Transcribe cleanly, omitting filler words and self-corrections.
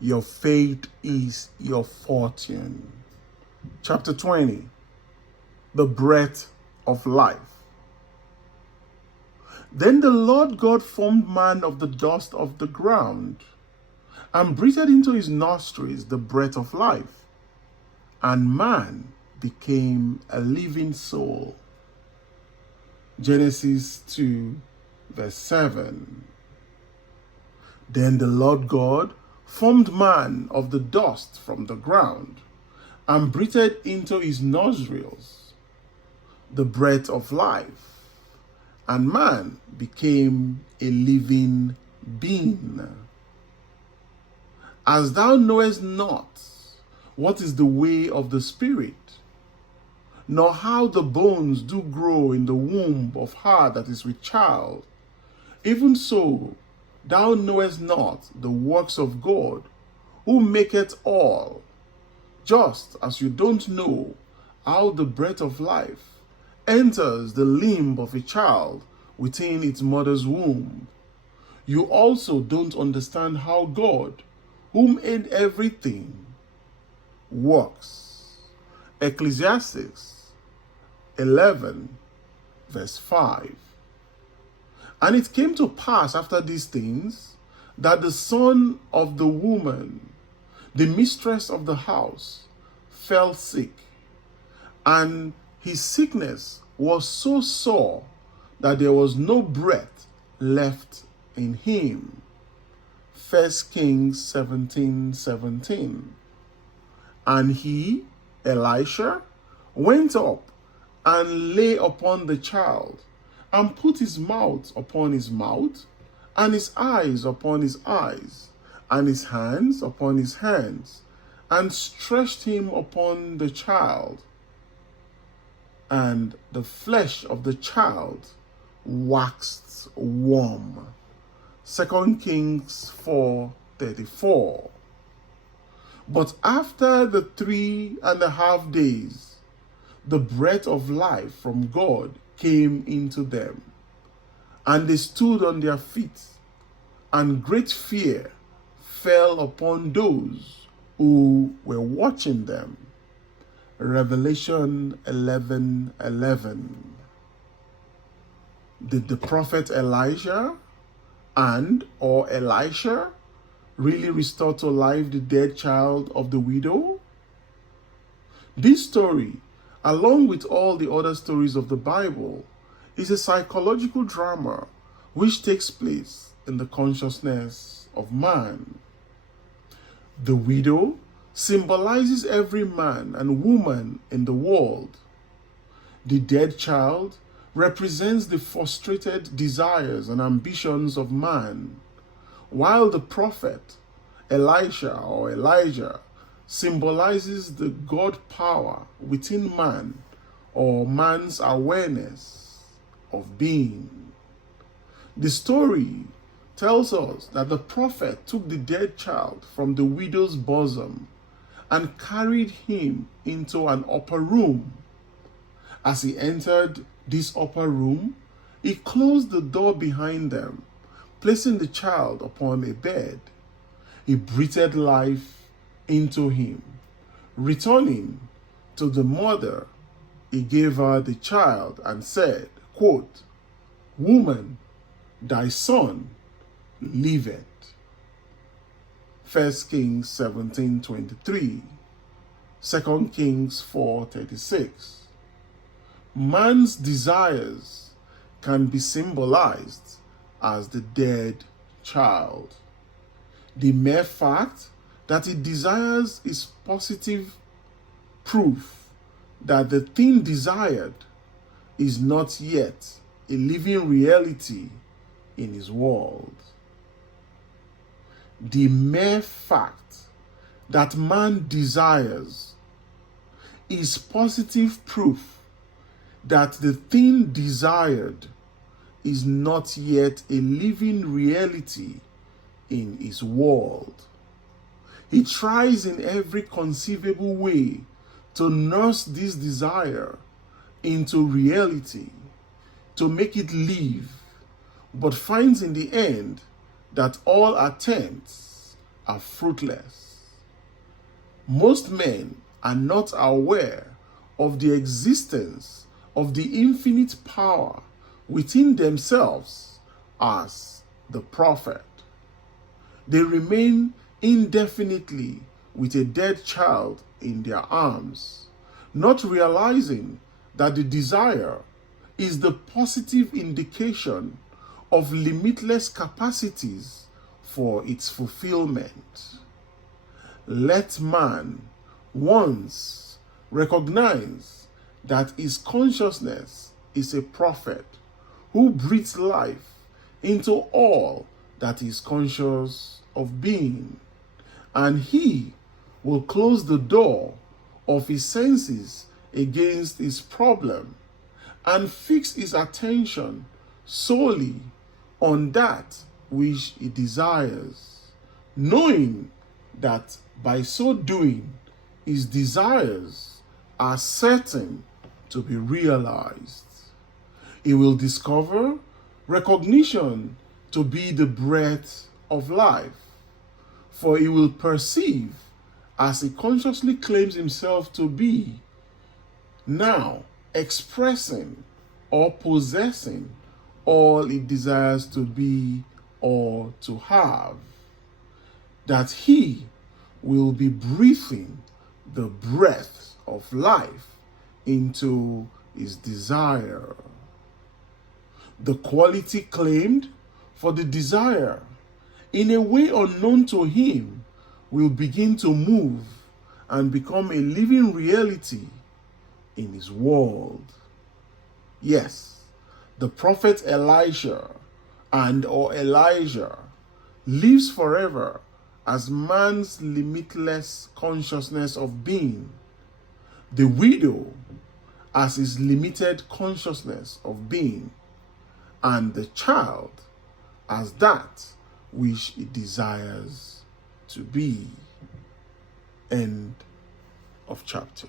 Your faith is your fortune. Chapter 20, the breath of life. Then the Lord God formed man of the dust of the ground, and breathed into his nostrils the breath of life, and man became a living soul. Genesis 2, verse 7. Then the Lord God formed man of the dust from the ground, and breathed into his nostrils the breath of life, and man became a living being. As thou knowest not what is the way of the Spirit, nor how the bones do grow in the womb of her that is with child, even so thou knowest not the works of God, who maketh all, just as you don't know how the breath of life enters the limb of a child within its mother's womb. You also don't understand how God, who made everything, works. Ecclesiastes 11, verse 5. And it came to pass after these things that the son of the woman, the mistress of the house, fell sick, and his sickness was so sore that there was no breath left in him. 1 Kings 17:17. And he, Elisha, went up and lay upon the child, and put his mouth upon his mouth, and his eyes upon his eyes, and his hands upon his hands, and stretched him upon the child. And the flesh of the child waxed warm. 2 Kings 4:34. But after the 3.5 days, the breath of life from God came into them, and they stood on their feet, and great fear fell upon those who were watching them. Revelation 11:11. Did the prophet Elijah or Elisha really restore to life the dead child of the widow? This story, along with all the other stories of the Bible, is a psychological drama which takes place in the consciousness of man. The widow symbolizes every man and woman in the world. The dead child represents the frustrated desires and ambitions of man, while the prophet Elisha or Elijah symbolizes the God power within man, or man's awareness of being. The story tells us that the prophet took the dead child from the widow's bosom and carried him into an upper room. As he entered this upper room, he closed the door behind them, placing the child upon a bed. He breathed life into him. Returning to the mother, he gave her the child and said, quote, "Woman, thy son liveth." 1 Kings 17:23, 2 Kings 4:36. Man's desires can be symbolized as the dead child. The mere fact that he desires is positive proof that the thing desired is not yet a living reality in his world. The mere fact that man desires is positive proof that the thing desired is not yet a living reality in his world. He tries in every conceivable way to nurse this desire into reality, to make it live, but finds in the end that all attempts are fruitless. Most men are not aware of the existence of the infinite power within themselves as the prophet. They remain indefinitely with a dead child in their arms, not realizing that the desire is the positive indication of limitless capacities for its fulfillment. Let man once recognize that his consciousness is a prophet who breathes life into all that is conscious of being, and he will close the door of his senses against his problem and fix his attention solely on that which he desires, knowing that by so doing, his desires are certain to be realized. He will discover recognition to be the breath of life, for he will perceive, as he consciously claims himself to be, now expressing or possessing all he desires to be or to have, that he will be breathing the breath of life into his desire. The quality claimed for the desire, in a way unknown to him, will begin to move and become a living reality in his world. Yes, the prophet Elisha or Elijah lives forever as man's limitless consciousness of being, the widow as his limited consciousness of being, and the child as that which he desires to be. End of chapter.